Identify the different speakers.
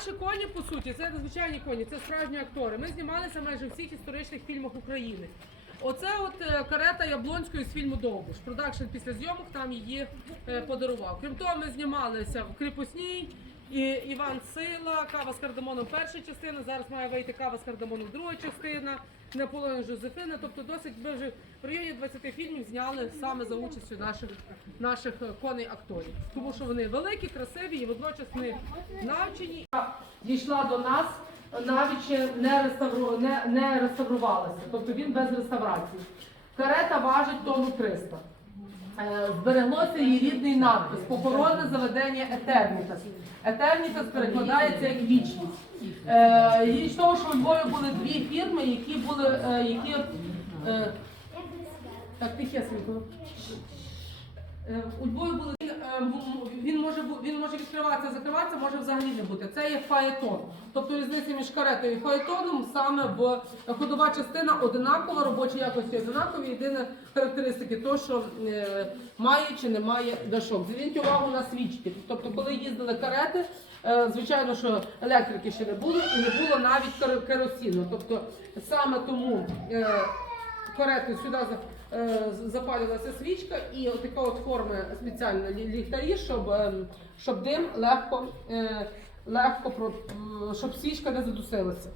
Speaker 1: наші коні, по суті, це звичайні коні, це справжні актори. Ми знімалися майже в всіх історичних фільмах України. Оце от е, карета Яблонської з фільму Довбуш. Продакшн після зйомок там її е, подарував. Крім того, ми знімалися в Кріпосній. І Іван Сила, кава з кардамоном перша частина. Зараз має вийти кава з кардамоном друга частина. Наполеон Жозефина. Тобто досить ми вже в районі 20 фільмів зняли саме за участю наших наших е, коней акторів. Тому що вони великі, красиві і водночас не навчені. Дійшла до нас навіть не реставру не, не реставрувалася. Тобто він без реставрації. Карета важить тонну 300. Е, Збереглося її рідний надпис Похоронне заведення Етернітас. Етернітас перекладається як вічність. Е, Річ того, що у Львові були дві фірми, які були, е, які так тихесенько. У Львові були він, е, м- м- він може він може відкриватися, закриватися, може взагалі не бути. Це є фаетон. Тобто різниця між каретою і фаетоном саме в ходова частина одинакова, робочі якості одинакові. Єдина характеристики то, що е, має чи не має дашок. Зверніть увагу на свічки. Тобто, коли їздили карети, е, звичайно, що електрики ще не було і не було навіть кер- керосину. Тобто саме тому. Е, карети сюди е, запалювалася свічка і отака така от форма спеціальна лі- ліхтарі, щоб, ем, щоб дим легко, е, легко щоб свічка не задусилася.